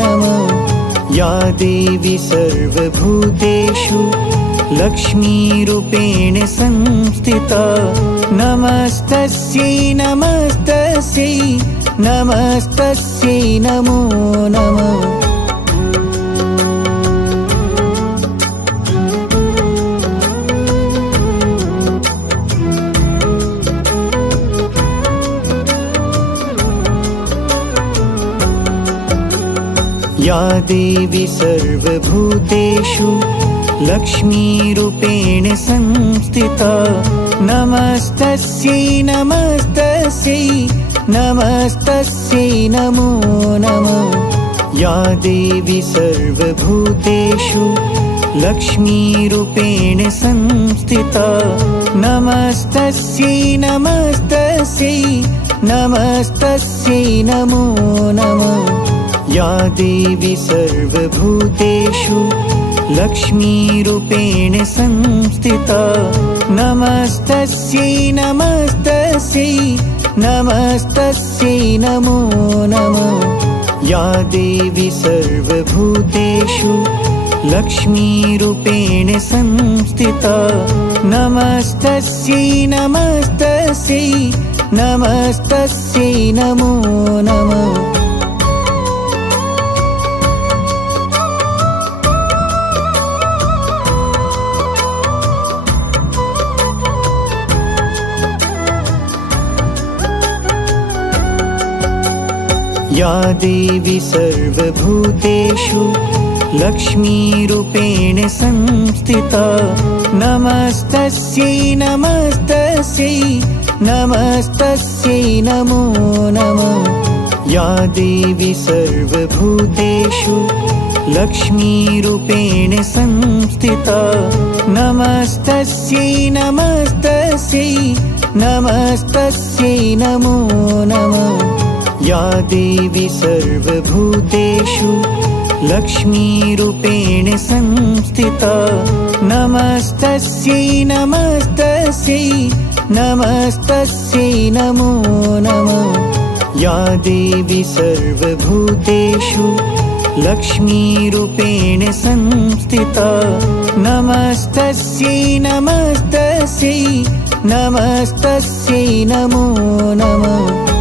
नमः। या देवी सर्वभूतेषु लक्ष्मीरूपेण संस्थिता नमस्तस्यै नमस्तस्यै नमस्तस्यै नमो नमः। या देवी सर्वभूतेषु लक्ष्मीरूपेण संस्थिता नमस्तस्यै नमस्तस्यै नमस्तस्यै नमो नमः। या देवी सर्वभूतेषु लक्ष्मीरूपेण संस्थिता नमस्तस्यै नमस्तस्यै नमस्तस्यै नमो नमः। या देवी सर्वभूतेषु लक्ष्मीरूपेण संस्थिता नमस्तस्यै नमस्तस्यै नमस्तस्यै नमो नमः। या देवी सर्वभूतेषु लक्ष्मीरूपेण संस्थिता नमस्तस्यै नमस्तस्यै नमस्तस्यै नमो नमः या देवी सर्वभूतेषु लक्ष्मीरूपेण संस्थिता नमस्तस्यै नमस्तस्यै नमस्तस्यै नमो नमः या देवी सर्वभूतेषु लक्ष्मीरूपेण संस्थिता नमस्तस्यै नमस्तस्यै नमस्तस्यै नमो नमः या देवी सर्वभूतेषु लक्ष्मीरूपेण संस्थिता नमस्तस्यै नमस्तस्यै नमस्तस्यै नमो नमः या देवी सर्वभूतेषु लक्ष्मीरूपेण संस्थिता नमस्तस्यै नमस्तस्यै नमस्तस्यै नमो नमः